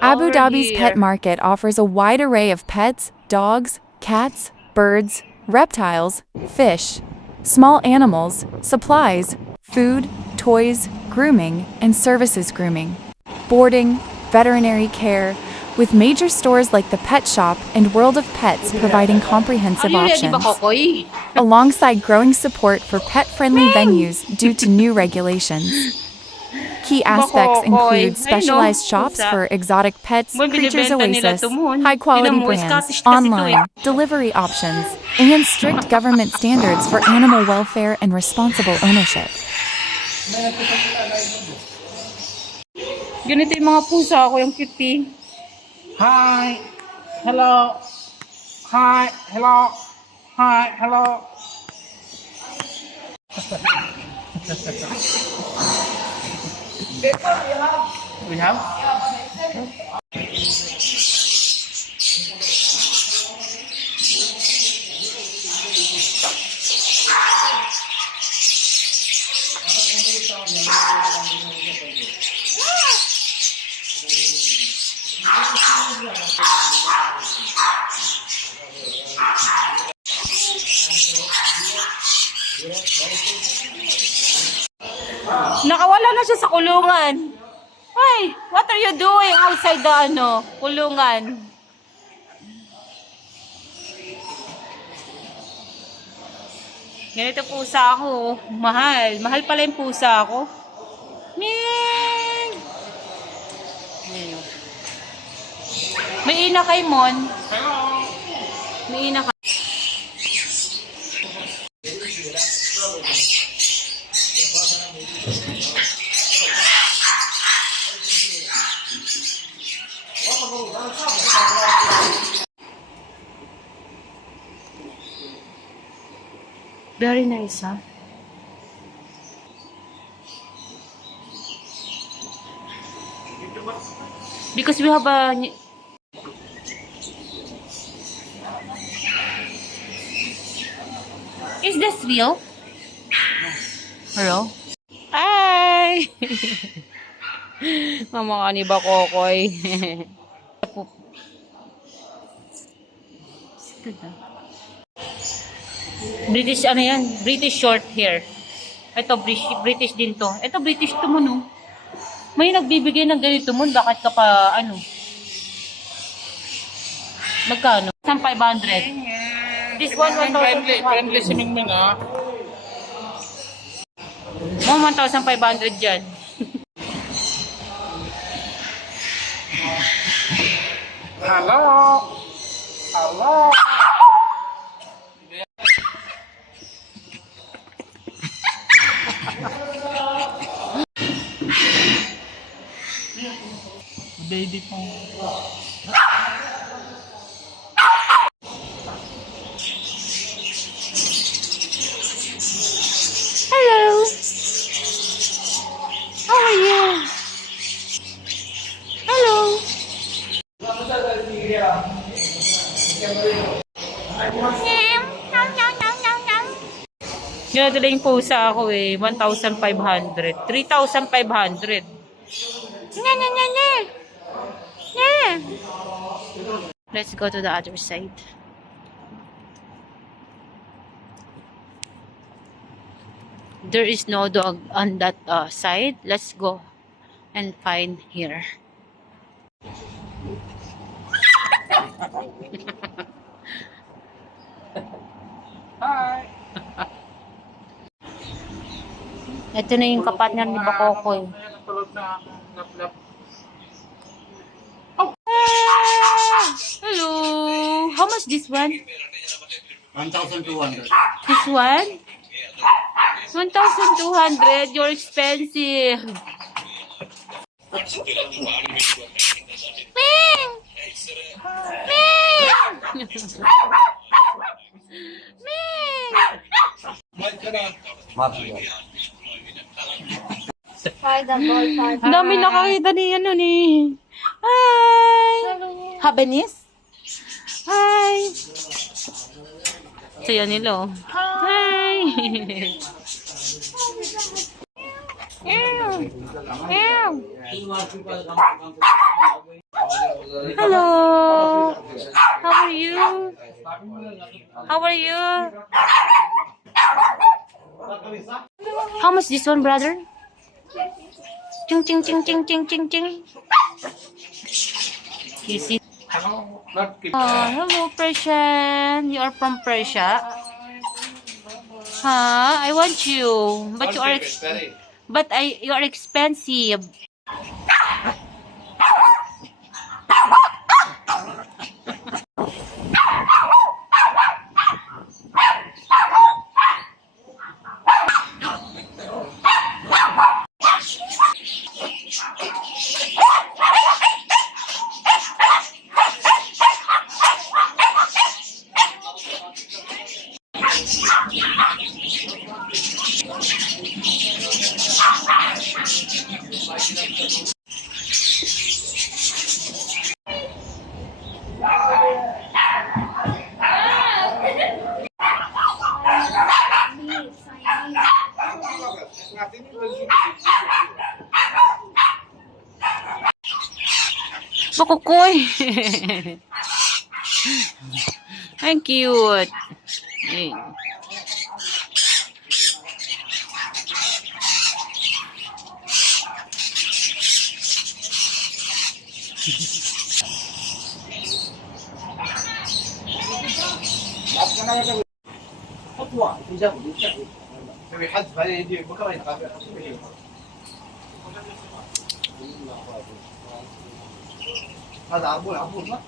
Abu Dhabi's here. pet market offers a wide array of pets, dogs, cats, birds, reptiles, fish, small animals, supplies, food, toys, grooming, and services grooming, boarding, veterinary care, with major stores like the Pet Shop and World of Pets providing comprehensive Are you ready ba, options, Kokoy? alongside growing support for pet-friendly venues due to new regulations. Key aspects include specialized shops for exotic pets, creatures oasis, high-quality brands, online, delivery options, and strict government standards for animal welfare and responsible ownership. Ganito yung mga pusa ko, yung cute. Hi. Hello. Hi. Hello. Hi. Hello. We have? Nakawala na siya sa kulungan. Ay, what are you doing outside the kulungan? Ganito pusa ako. Mahal. Mahal pala yung pusa ako. Ming! May ina kay Mon. May ina kay... Very nice, huh? Because we have a... Is this real? Hello? Hi! Mama ka ni ba, Kokoy? British ano yan? British short hair. Ito British din to. Ito British to mo, no? May nagbibigay ng ganito mo, bakit ka pa magkano? 1,500. This one 1,500. Friendly si Mingming, ah. Mo 1,500 dyan. Hello. Hello. Baby po. Hello. How are you? Hello. Ginadala yung pusa ako eh. 1,500. 3,500. Let's go to the other side. There is no dog on that side. Let's go and find here. Hi. Ito na yung kapatner ni Bakokoy. Hello. How much this one? 1,200. This one? 1,200. You're expensive. Ming! Ming! Ming! Dami nakakita ni ni. Hi! Habanese? Hi! Saya nila. Hi! Ew! Ew! Hello. How are you? How are you? How much this one, brother? Ching ching ching ching ching ching ching. You see? Hello, Persian. You are from Persia? Huh? I want you, but you are expensive. Makukoy. Ang cute. Eh. هذا عبود عبود